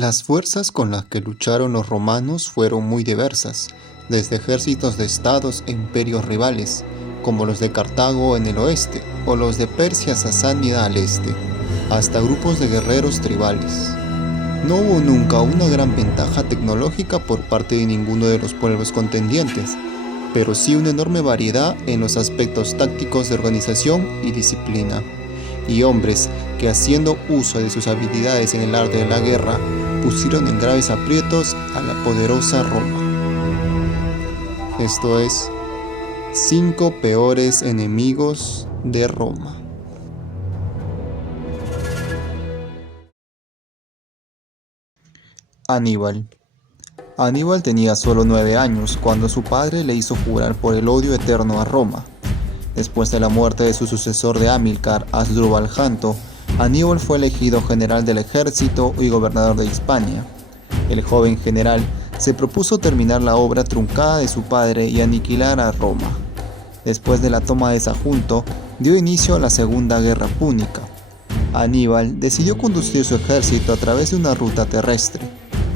Las fuerzas con las que lucharon los romanos fueron muy diversas, desde ejércitos de estados e imperios rivales, como los de Cartago en el oeste o los de Persia sasánida al este, hasta grupos de guerreros tribales. No hubo nunca una gran ventaja tecnológica por parte de ninguno de los pueblos contendientes, pero sí una enorme variedad en los aspectos tácticos de organización y disciplina, y hombres que, haciendo uso de sus habilidades en el arte de la guerra, pusieron en graves aprietos a la poderosa Roma. Esto es, 5 peores enemigos de Roma. Aníbal. Aníbal tenía solo 9 años cuando su padre le hizo jurar por el odio eterno a Roma. Después de la muerte de su sucesor de Amílcar, Asdrúbal Janto, Aníbal fue elegido general del ejército y gobernador de Hispania. El joven general se propuso terminar la obra truncada de su padre y aniquilar a Roma. Después de la toma de Sagunto, dio inicio a la Segunda Guerra Púnica. Aníbal decidió conducir su ejército a través de una ruta terrestre,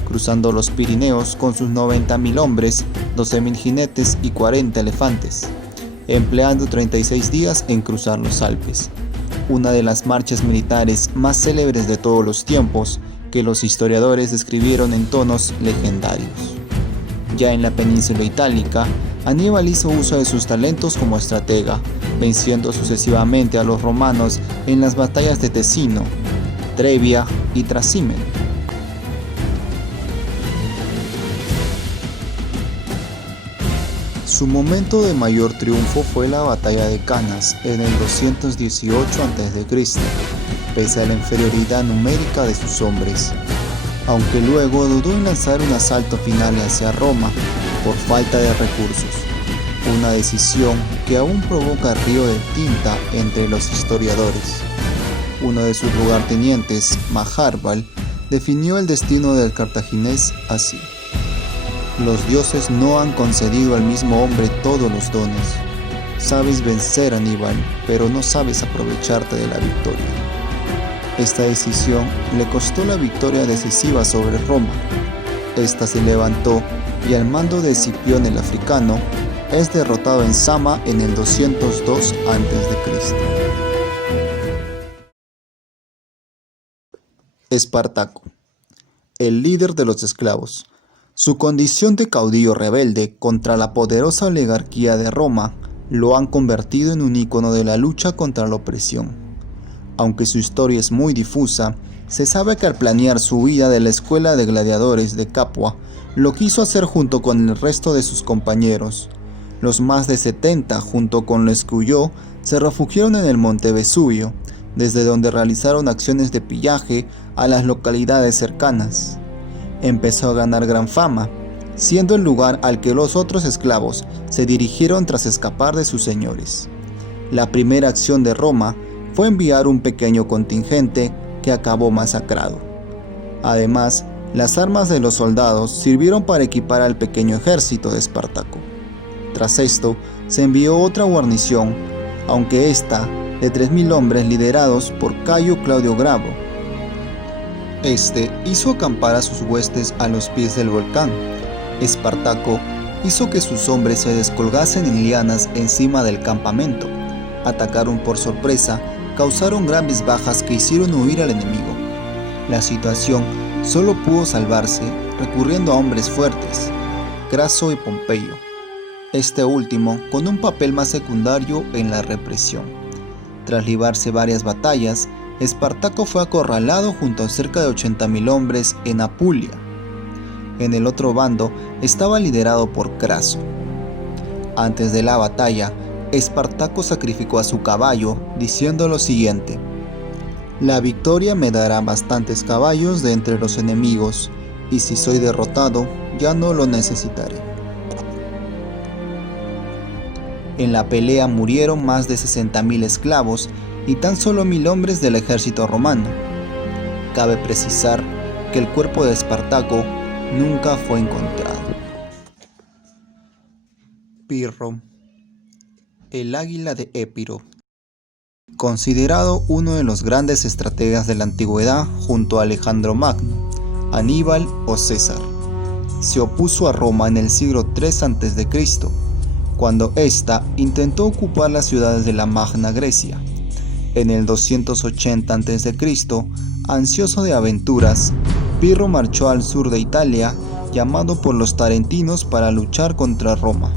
cruzando los Pirineos con sus 90.000 hombres, 12.000 jinetes y 40 elefantes, empleando 36 días en cruzar los Alpes, una de las marchas militares más célebres de todos los tiempos que los historiadores describieron en tonos legendarios. Ya en la península itálica, Aníbal hizo uso de sus talentos como estratega, venciendo sucesivamente a los romanos en las batallas de Tesino, Trebia y Trasímene. Su momento de mayor triunfo fue la batalla de Canas en el 218 a.C., pese a la inferioridad numérica de sus hombres, aunque luego dudó en lanzar un asalto final hacia Roma por falta de recursos, una decisión que aún provoca río de tinta entre los historiadores. Uno de sus lugartenientes, Maharbal, definió el destino del cartaginés así: los dioses no han concedido al mismo hombre todos los dones. Sabes vencer, Aníbal, pero no sabes aprovecharte de la victoria. Esta decisión le costó la victoria decisiva sobre Roma. Esta se levantó y al mando de Escipión el Africano es derrotado en Sama en el 202 a.C. Espartaco, el líder de los esclavos. Su condición de caudillo rebelde contra la poderosa oligarquía de Roma lo han convertido en un ícono de la lucha contra la opresión. Aunque su historia es muy difusa, se sabe que al planear su huida de la escuela de gladiadores de Capua, lo quiso hacer junto con el resto de sus compañeros. Los más de 70, junto con los que huyó, se refugiaron en el monte Vesubio, desde donde realizaron acciones de pillaje a las localidades cercanas. Empezó a ganar gran fama, siendo el lugar al que los otros esclavos se dirigieron tras escapar de sus señores. La primera acción de Roma fue enviar un pequeño contingente que acabó masacrado. Además, las armas de los soldados sirvieron para equipar al pequeño ejército de Espartaco. Tras esto, se envió otra guarnición, aunque esta de 3.000 hombres liderados por Cayo Claudio Grabo. Este hizo acampar a sus huestes a los pies del volcán. Espartaco hizo que sus hombres se descolgasen en lianas encima del campamento. Atacaron por sorpresa, causaron graves bajas que hicieron huir al enemigo. La situación solo pudo salvarse recurriendo a hombres fuertes, Craso y Pompeyo, este último con un papel más secundario en la represión. Tras librarse varias batallas, Espartaco fue acorralado junto a cerca de 80.000 hombres en Apulia. En el otro bando estaba liderado por Craso. Antes de la batalla, Espartaco sacrificó a su caballo, diciendo lo siguiente: la victoria me dará bastantes caballos de entre los enemigos, y si soy derrotado, ya no lo necesitaré. En la pelea murieron más de 60.000 esclavos y tan solo 1.000 hombres del ejército romano. Cabe precisar que el cuerpo de Espartaco nunca fue encontrado. Pirro, el águila de Épiro. Considerado uno de los grandes estrategas de la antigüedad junto a Alejandro Magno, Aníbal o César. Se opuso a Roma en el siglo III a.C., cuando ésta intentó ocupar las ciudades de la Magna Grecia. En el 280 a.C., ansioso de aventuras, Pirro marchó al sur de Italia, llamado por los tarentinos para luchar contra Roma,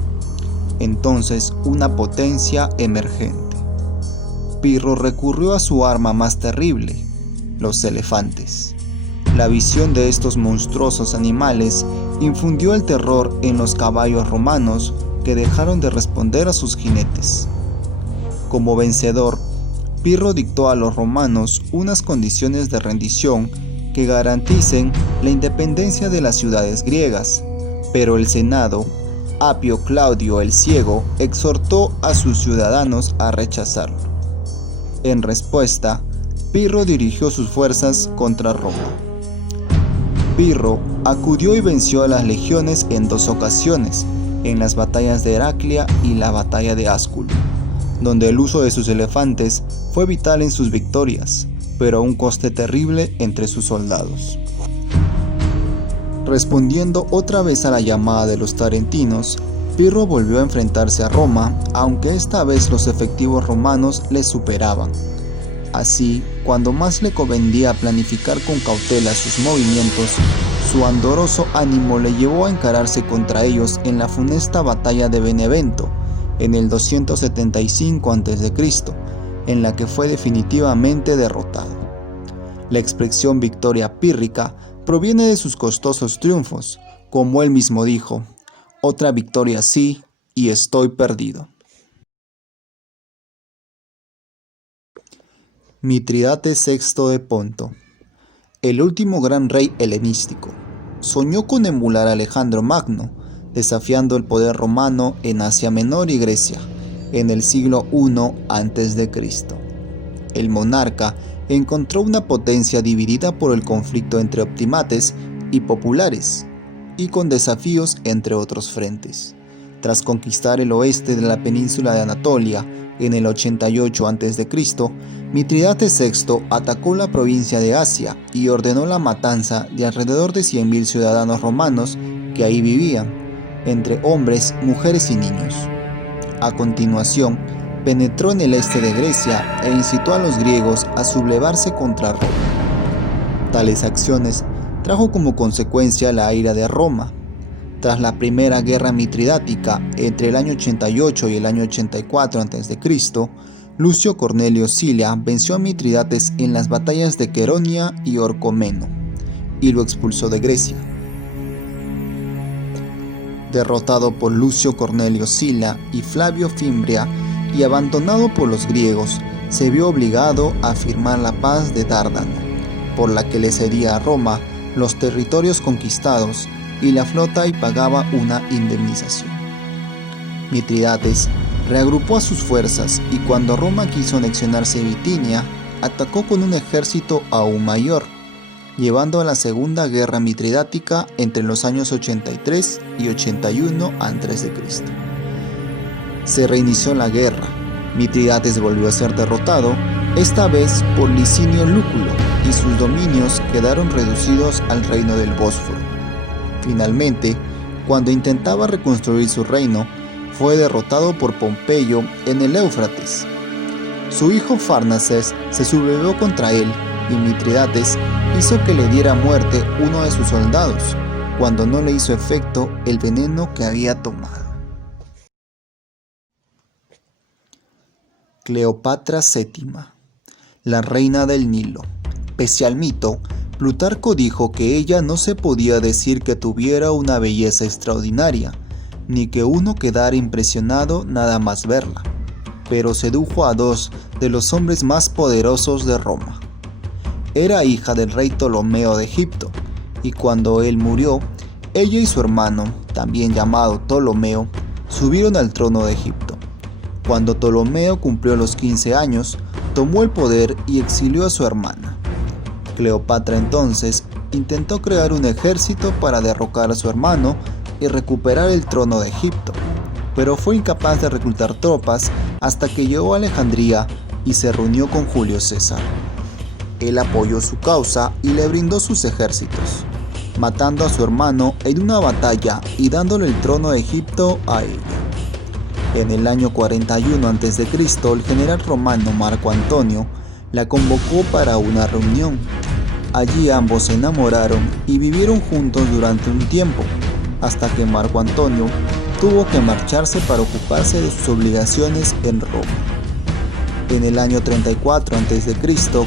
entonces una potencia emergente. Pirro recurrió a su arma más terrible, los elefantes. La visión de estos monstruosos animales infundió el terror en los caballos romanos, que dejaron de responder a sus jinetes. Como vencedor, Pirro dictó a los romanos unas condiciones de rendición que garanticen la independencia de las ciudades griegas, pero el Senado, Apio Claudio el Ciego, exhortó a sus ciudadanos a rechazarlo. En respuesta, Pirro dirigió sus fuerzas contra Roma. Pirro acudió y venció a las legiones en 2 ocasiones, en las batallas de Heraclea y la batalla de Asculum, donde el uso de sus elefantes fue vital en sus victorias, pero a un coste terrible entre sus soldados. Respondiendo otra vez a la llamada de los tarentinos, Pirro volvió a enfrentarse a Roma, aunque esta vez los efectivos romanos le superaban. Así, cuando más le convenía planificar con cautela sus movimientos, su ardoroso ánimo le llevó a encararse contra ellos en la funesta batalla de Benevento, en el 275 a.C., en la que fue definitivamente derrotado. La expresión victoria pírrica proviene de sus costosos triunfos, como él mismo dijo: otra victoria sí, y estoy perdido. Mitrídates VI de Ponto, el último gran rey helenístico, soñó con emular a Alejandro Magno, desafiando el poder romano en Asia Menor y Grecia, en el siglo I a.C. El monarca encontró una potencia dividida por el conflicto entre optimates y populares, y con desafíos entre otros frentes. Tras conquistar el oeste de la península de Anatolia en el 88 a.C., Mitrídates VI atacó la provincia de Asia y ordenó la matanza de alrededor de 100.000 ciudadanos romanos que ahí vivían, entre hombres, mujeres y niños. A continuación, penetró en el este de Grecia e incitó a los griegos a sublevarse contra Roma. Tales acciones trajo como consecuencia la ira de Roma. Tras la primera guerra mitridática entre el año 88 y el año 84 a.C., Lucio Cornelio Cilia venció a Mitrídates en las batallas de Queronia y Orcomeno, y lo expulsó de Grecia. Derrotado por Lucio Cornelio Cilia y Flavio Fimbria y abandonado por los griegos, se vio obligado a firmar la paz de Dárdano, por la que le cedía a Roma los territorios conquistados y la flota y pagaba una indemnización. Mitrídates reagrupó a sus fuerzas y cuando Roma quiso anexionarse Bitinia, atacó con un ejército aún mayor, llevando a la Segunda Guerra Mitridática entre los años 83 y 81 a.C. Se reinició la guerra. Mitrídates volvió a ser derrotado, esta vez por Licinio Lúculo, y sus dominios quedaron reducidos al reino del Bósforo. Finalmente, cuando intentaba reconstruir su reino, fue derrotado por Pompeyo en el Éufrates. Su hijo Farnaces se sublevó contra él y Mitrídates hizo que le diera muerte uno de sus soldados, cuando no le hizo efecto el veneno que había tomado. Cleopatra VII, la reina del Nilo. Pese al mito, Plutarco dijo que ella no se podía decir que tuviera una belleza extraordinaria, ni que uno quedara impresionado nada más verla, pero sedujo a 2 de los hombres más poderosos de Roma. Era hija del rey Ptolomeo de Egipto, y cuando él murió, ella y su hermano, también llamado Ptolomeo, subieron al trono de Egipto. Cuando Ptolomeo cumplió los 15 años, tomó el poder y exilió a su hermana. Cleopatra entonces intentó crear un ejército para derrocar a su hermano y recuperar el trono de Egipto, pero fue incapaz de reclutar tropas hasta que llegó a Alejandría y se reunió con Julio César. Él apoyó su causa y le brindó sus ejércitos. matando a su hermano en una batalla y dándole el trono de Egipto a ella. En el año 41 a.C., el general romano Marco Antonio la convocó para una reunión. Allí ambos se enamoraron y vivieron juntos durante un tiempo, hasta que Marco Antonio tuvo que marcharse para ocuparse de sus obligaciones en Roma. En el año 34 a.C.,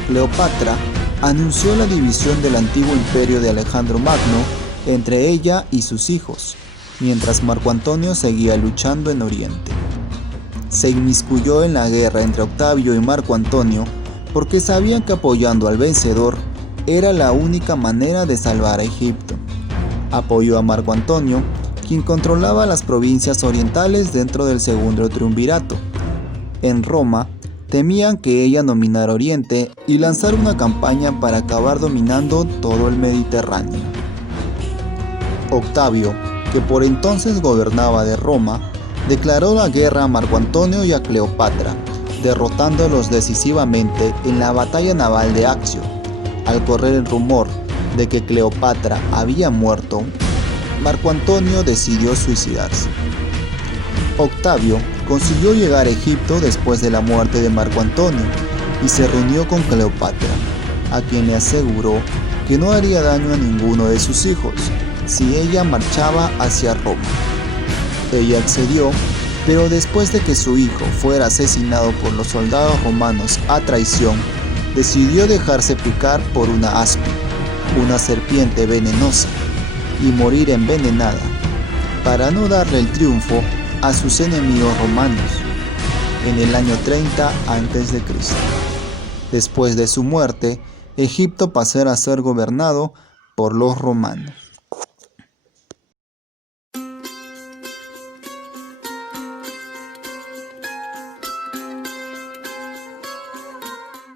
Cleopatra anunció la división del antiguo imperio de Alejandro Magno entre ella y sus hijos, mientras Marco Antonio seguía luchando en Oriente. Se inmiscuyó en la guerra entre Octavio y Marco Antonio porque sabía que apoyando al vencedor era la única manera de salvar a Egipto. Apoyó a Marco Antonio, quien controlaba las provincias orientales dentro del segundo triunvirato. En Roma, temían que ella dominara Oriente y lanzara una campaña para acabar dominando todo el Mediterráneo. Octavio, que por entonces gobernaba de Roma, declaró la guerra a Marco Antonio y a Cleopatra, derrotándolos decisivamente en la batalla naval de Accio. Al correr el rumor de que Cleopatra había muerto, Marco Antonio decidió suicidarse. Octavio consiguió llegar a Egipto después de la muerte de Marco Antonio y se reunió con Cleopatra, a quien le aseguró que no haría daño a ninguno de sus hijos si ella marchaba hacia Roma. Ella accedió, pero después de que su hijo fuera asesinado por los soldados romanos a traición, decidió dejarse picar por una aspid, una serpiente venenosa, y morir envenenada, para no darle el triunfo a sus enemigos romanos, en el año 30 a.C. Después de su muerte, Egipto pasará a ser gobernado por los romanos.